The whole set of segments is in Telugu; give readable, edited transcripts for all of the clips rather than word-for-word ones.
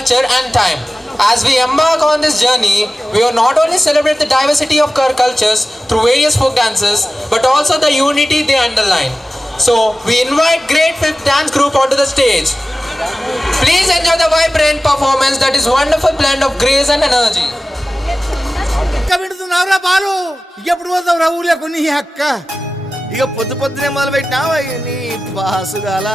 culture and time. As we embark on this journey, we will not only celebrate the diversity of our cultures through various folk dances, but also the unity they underline. So, we invite Great Fifth Dance Group onto the stage. Please enjoy the vibrant performance that is wonderful blend of grace and energy. Balu ఎప్పుడు పోతావు ఊళ్ళో కొన్ని అక్క ఇక పొద్దునే మొదలు పెట్టినావా నీ బాసుగాల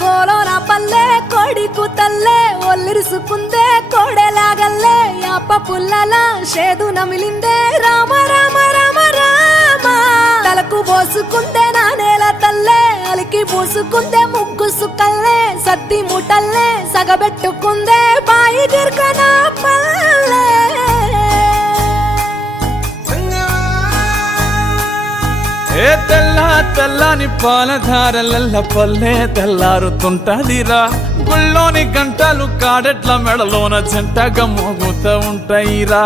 కోలోన పల్లె కొడికు తల్లే ఒల్లిరుసుకుందే కోడెలాగల్లే అప్ప పుల్లల షేదు నమిలిందే రామ రామ రామ రామ తలకు పోసుకుందే నా నేల తల్లే అలికి పూసుకుందే ముగ్గు సుక్కల్లే సత్తి ముటల్లే సగబెట్టుకుందే బాయి గిర్కన పల్లె ఏ తెల్లని పాలధారలల్ల పల్లె తెల్లారుతుంటదిరా గుళ్ళోని గంటలు కాడెట్ల మెడలోన జంటగా మోగుతూ ఉంటాయిరా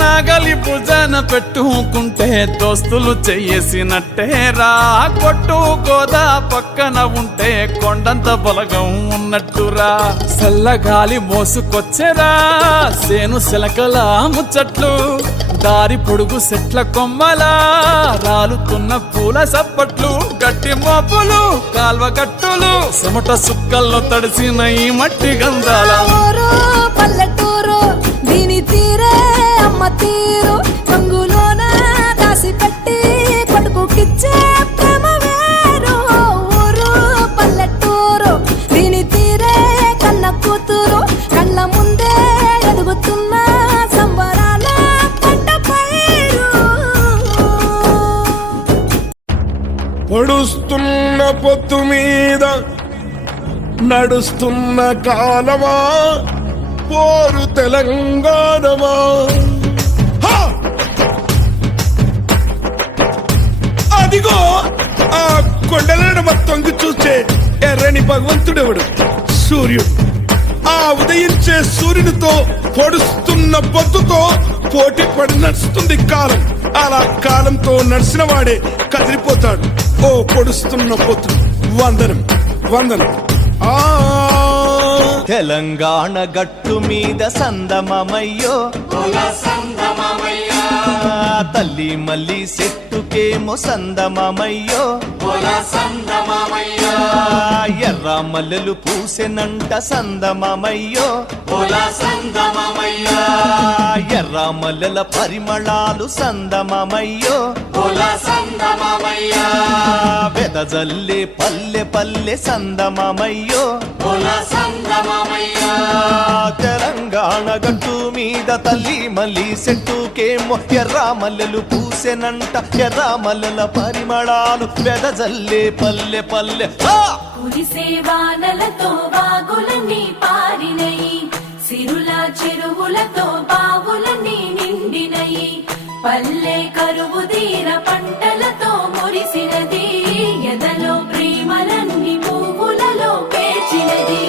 నాగలి భుజాన పెట్టుకుంటే దోస్తులు చెయ్యేసినట్టేరా కొట్టు గోదా పక్కన ఉంటే కొండంత బలగం ఉన్నట్టురా చల్లగాలి మోసుకొచ్చెరా సేను శిలకల ముచ్చట్లు దారి పొడుగు చెట్ల కొమ్మలా రాలుతున్న పూల సప్పట్లు గట్టి మోపులు కాల్వ గట్టులు చెమట సుక్కల్లో తడిసిన ఈ మట్టి గంధాల పల్లెటూరు దీని తీరే అమ్మ తీరు రంగులోన దాసి పెట్టి కొడుకుకిచ్చే ప్రేమ వేరు ఊరు పల్లెటూరు దీని తీరే కన్న కూతురు కళ్ళ ముందే ఎదుగుతున్న సంబరాల పంట పైరు పొడుస్తున్న పొత్తు మీద నడుస్తున్న కాలమా పోరు తెలంగాణమా అదిగో ఆ కొండలను మొత్తంగి చూసే ఎర్రని భగవంతుడెవడు సూర్యుడు ఆ ఉదయించే సూర్యునితో పొడుస్తున్న పొత్తుతో పోటీ పడి నడుస్తుంది కాలం అలా కాలంతో నడిచిన వాడే కదిలిపోతాడు ఓ పొడుస్తున్న పొత్తు వందనం వందనం తెలంగాణ గట్టు మీద సందమమయ్యో తల్లి మల్లి చెట్టుకేమో సందమమయ్యో ఎర్ర మల్లెలు పూసెనంట సందమమయ్యో ఎర్ర మల్లెల పరిమళాలు సందమమయ్యో వెదజల్లే పల్లె పల్లె సందమమయ్యో తెలంగాణ గట్టు మీద తల్లి మల్లి చెట్టుకేమో ఎర్ర మల్లెలు పూసెనంట ఎర్ర మల్లెల పరిమళాలు వెదజల్లే పల్లె పల్లె వానలతో వాగులన్నీ పారినయి సిరుల చెరువులతో బావులన్నీ నిండినయి పల్లె కరువు తీర పంటలతో మురిసినది ఎదలో ప్రేమలన్నీ పువ్వులలో పేర్చినది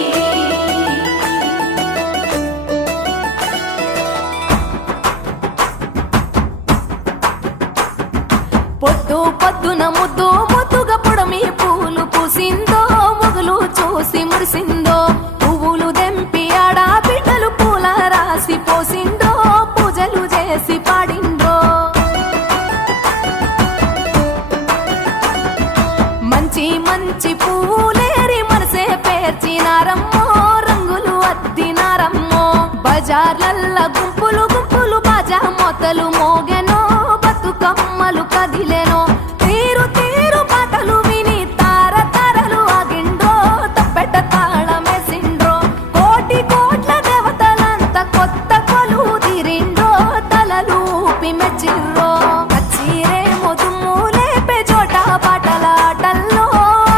పొద్దు పొద్దున ముద్దు ముద్దుగా పొడమి పూలు పూసిందో మొగులు చూసి మురిసిందో పువ్వులు దెంపి ఆడా బిడ్డలు పూల రాసి పోసిందో పూజలు చేసి పాడిందో మంచి మంచి పూలేరి మనసే పేర్చినారమ్మో రంగులు అద్దినారమ్మో బజార్లల్ల గుంపులు గుంపులు బాజా మొతలు మోగెనో బతుకమ్మలు కదిలెనో తీరు తీరు పాటలు విని తార తారలు ఆగిండ్రో తప్పెట తాళమేసిండ్రో కోటి కోట్ల దేవతలంతా కొత్త కొలు తీరిండ్రో తలలు ఊపి మెచ్చిర్రో కచ్చిరేమో దుమ్ము లేపే చోట పాటల ఆటల్లో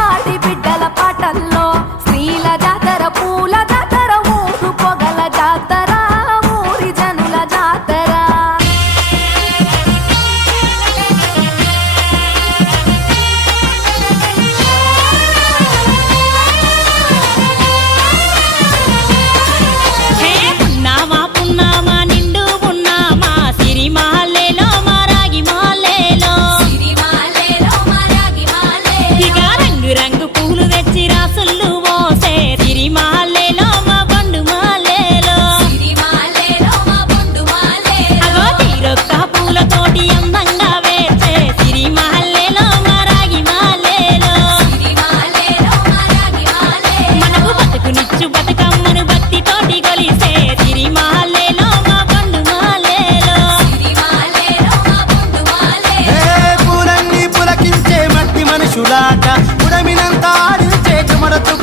ఆడి బిడ్డల పాటల్లో స్త్రీల జాతర పూల జాతర ఊరు పొగల జాతర ఊరి జనుల జాతర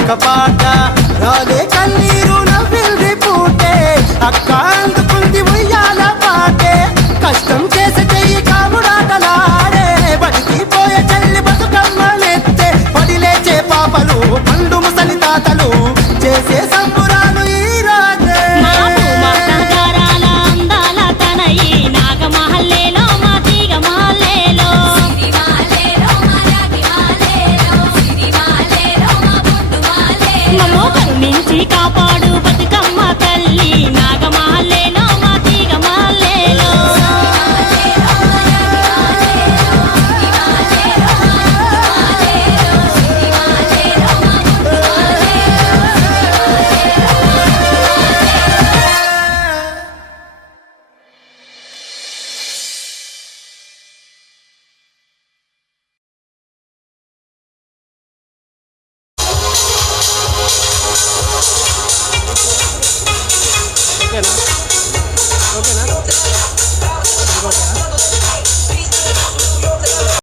ఒక పాట రాలే కన్నీరు నవ్వింది పూటే అక్క అందుకుంది ఉయ్యాల పాటే కష్టం చేసి చెయ్యి కాముడాటలాడే బడికి పోయే చెల్లి బతుకమ్మనెత్తే పడి లేచే పాపలు పండు ముసలి తాతలు చేసే సంబురాలు ఈ రాజే కరుణించి కాపాడు బతుకమ్మ తల్లి నాగమహల్లేలో మా తీగ మహల్లేలో ఓకేనా